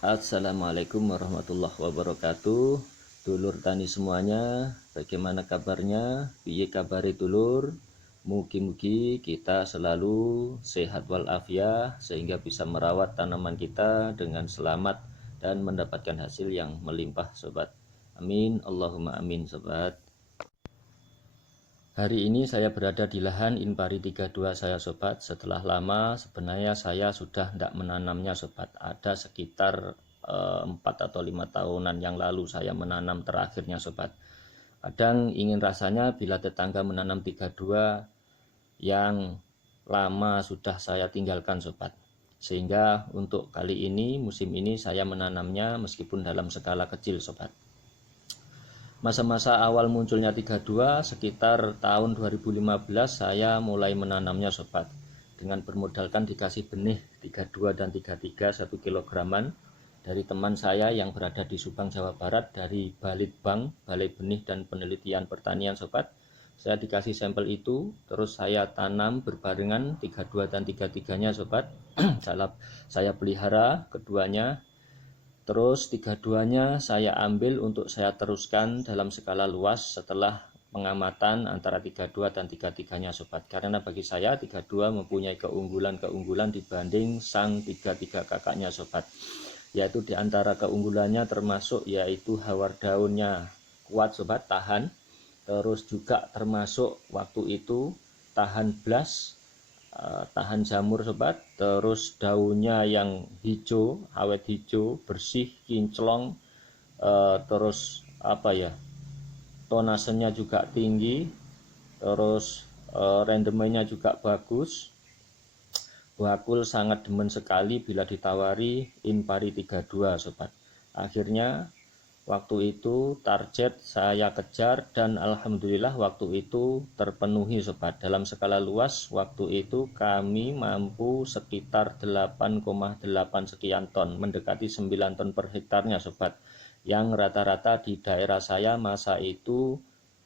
Assalamualaikum warahmatullahi wabarakatuh. Dulur tani semuanya, bagaimana kabarnya? Piye kabari dulur? Mugi-mugi kita selalu sehat walafiat sehingga bisa merawat tanaman kita dengan selamat dan mendapatkan hasil yang melimpah sobat. Amin, Allahumma amin sobat. Hari ini saya berada di lahan Inpari 32 saya sobat. Setelah lama sebenarnya saya sudah tidak menanamnya sobat. Ada sekitar 4 atau 5 tahunan yang lalu saya menanam terakhirnya sobat. Kadang ingin rasanya bila tetangga menanam 32 yang lama sudah saya tinggalkan sobat. Sehingga untuk kali ini musim ini saya menanamnya meskipun dalam skala kecil sobat. Masa-masa awal munculnya 32 sekitar tahun 2015 saya mulai menanamnya sobat. Dengan bermodalkan dikasih benih 32 dan 33 1 kilograman dari teman saya yang berada di Subang, Jawa Barat, dari Balitbang, Balai Benih dan Penelitian Pertanian sobat. Saya dikasih sampel itu, terus saya tanam berbarengan 32 dan 33-nya sobat. Saya pelihara keduanya. Terus 32-nya saya ambil untuk saya teruskan dalam skala luas setelah pengamatan antara 32 dan 33-nya sobat. Karena bagi saya 32 mempunyai keunggulan-keunggulan dibanding sang 33 kakaknya sobat. Yaitu di antara keunggulannya termasuk yaitu hawar daunnya kuat sobat, tahan. Terus juga termasuk waktu itu tahan blas, tahan jamur sobat, terus daunnya yang hijau, awet hijau, bersih, kinclong, terus apa ya, tonasenya juga tinggi, terus rendemennya juga bagus. Bakul sangat demen sekali bila ditawari Inpari 32 sobat. Akhirnya waktu itu target saya kejar dan alhamdulillah waktu itu terpenuhi sobat. Dalam skala luas waktu itu kami mampu sekitar 8,8 sekian ton, mendekati 9 ton per hektarnya sobat. Yang rata-rata di daerah saya masa itu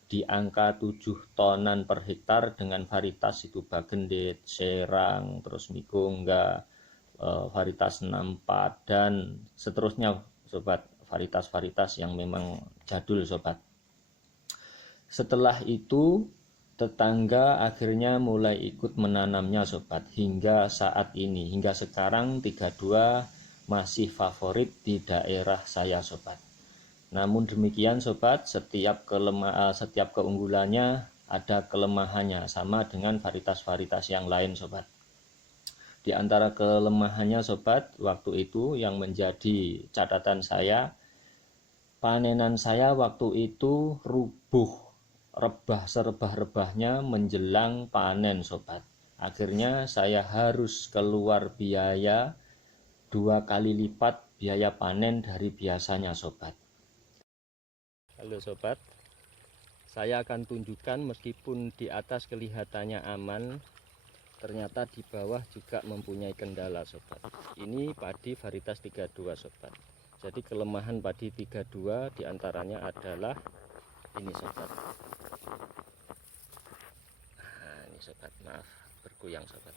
di angka 7 tonan per hektar dengan varietas itu Bagendit, Serang, terus Migongga, varietas 64 dan seterusnya sobat, varietas-varietas yang memang jadul sobat. Setelah itu tetangga akhirnya mulai ikut menanamnya sobat, hingga saat ini, hingga sekarang 32 masih favorit di daerah saya sobat. Namun demikian sobat, setiap keunggulannya ada kelemahannya, sama dengan varietas-varietas yang lain sobat. Di antara kelemahannya sobat, waktu itu yang menjadi catatan saya, panenan saya waktu itu rubuh, rebah serebah-rebahnya menjelang panen sobat. Akhirnya saya harus keluar biaya 2 kali lipat biaya panen dari biasanya sobat. Halo sobat, saya akan tunjukkan meskipun di atas kelihatannya aman, ternyata di bawah juga mempunyai kendala sobat. Ini padi varietas 32 sobat. Jadi kelemahan padi 32 diantaranya adalah ini sobat. Nah ini sobat, maaf bergoyang sobat.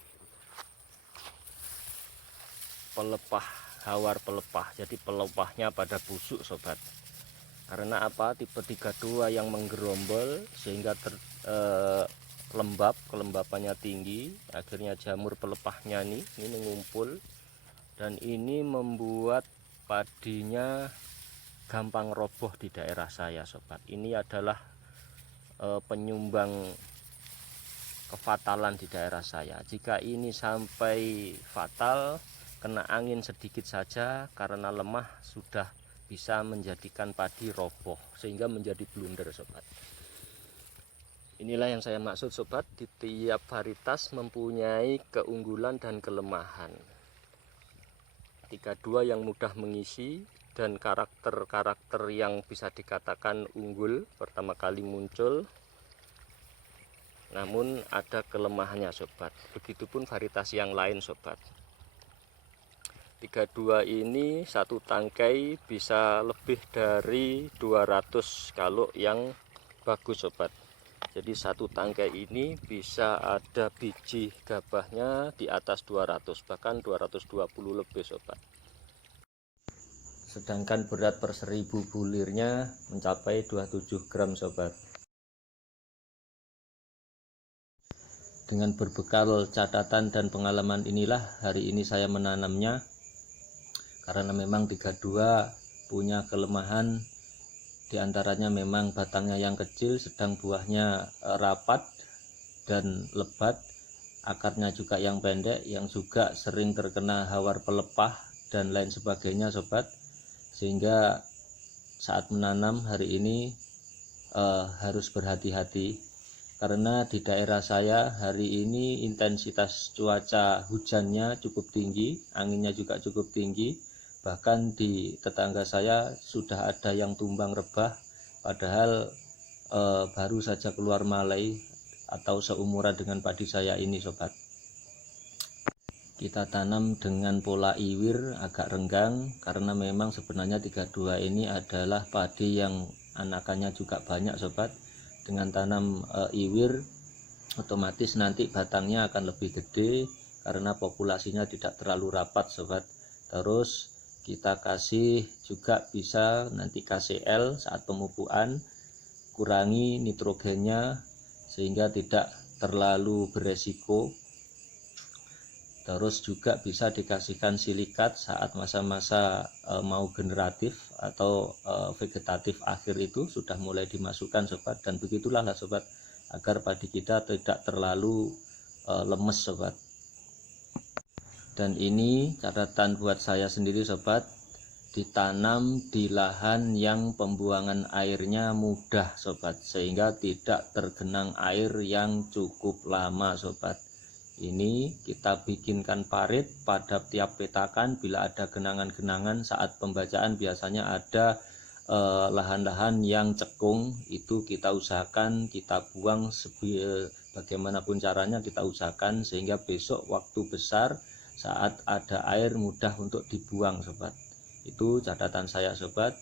Pelepah, hawar pelepah, jadi pelepahnya pada busuk sobat. Karena apa, tipe 32 yang menggerombol sehingga lembab, kelembapannya tinggi, akhirnya jamur pelepahnya ini mengumpul dan ini membuat padinya gampang roboh di daerah saya sobat. Ini adalah penyumbang kefatalan di daerah saya. Jika ini sampai fatal, kena angin sedikit saja karena lemah sudah bisa menjadikan padi roboh sehingga menjadi blunder sobat. Inilah yang saya maksud sobat, di tiap varietas mempunyai keunggulan dan kelemahan. 32 yang mudah mengisi dan karakter-karakter yang bisa dikatakan unggul pertama kali muncul, namun ada kelemahannya sobat. Begitupun varietas yang lain sobat. 32 ini satu tangkai bisa lebih dari 200 kalau yang bagus sobat. Jadi satu tangkai ini bisa ada biji gabahnya di atas 200, bahkan 220 lebih sobat. sedangkan berat per 1000 bulirnya mencapai 27 gram sobat. Dengan berbekal catatan dan pengalaman inilah hari ini saya menanamnya, karena memang 32 punya kelemahan, diantaranya memang batangnya yang kecil, sedang buahnya rapat dan lebat, akarnya juga yang pendek, yang juga sering terkena hawar pelepah dan lain sebagainya sobat, sehingga saat menanam hari ini harus berhati-hati, karena di daerah saya hari ini intensitas cuaca hujannya cukup tinggi, anginnya juga cukup tinggi, bahkan di tetangga saya sudah ada yang tumbang rebah, padahal baru saja keluar malai atau seumuran dengan padi saya ini sobat. Kita tanam dengan pola iwir agak renggang, karena memang sebenarnya 32 ini adalah padi yang anakannya juga banyak sobat. Dengan tanam iwir otomatis nanti batangnya akan lebih gede karena populasinya tidak terlalu rapat sobat. Terus kita kasih juga bisa nanti KCL saat pemupukan, kurangi nitrogennya sehingga tidak terlalu beresiko. Terus juga bisa dikasihkan silikat saat masa-masa mau generatif atau vegetatif akhir itu sudah mulai dimasukkan sobat, dan begitulah lah sobat, agar padi kita tidak terlalu lemes sobat. Dan ini catatan buat saya sendiri sobat, ditanam di lahan yang pembuangan airnya mudah sobat, sehingga tidak tergenang air yang cukup lama sobat. Ini kita bikinkan parit pada tiap petakan, bila ada genangan-genangan saat pembacaan biasanya ada lahan-lahan yang cekung, itu kita usahakan kita buang bagaimanapun caranya kita usahakan, sehingga besok waktu besar saat ada air mudah untuk dibuang sobat. Itu catatan saya sobat.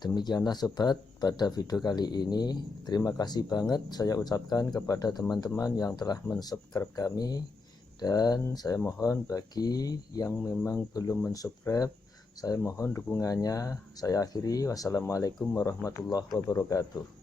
Demikianlah sobat pada video kali ini. Terima kasih banget saya ucapkan kepada teman-teman yang telah mensubscribe kami, dan saya mohon bagi yang memang belum mensubscribe, saya mohon dukungannya. Saya akhiri, wassalamualaikum warahmatullahi wabarakatuh.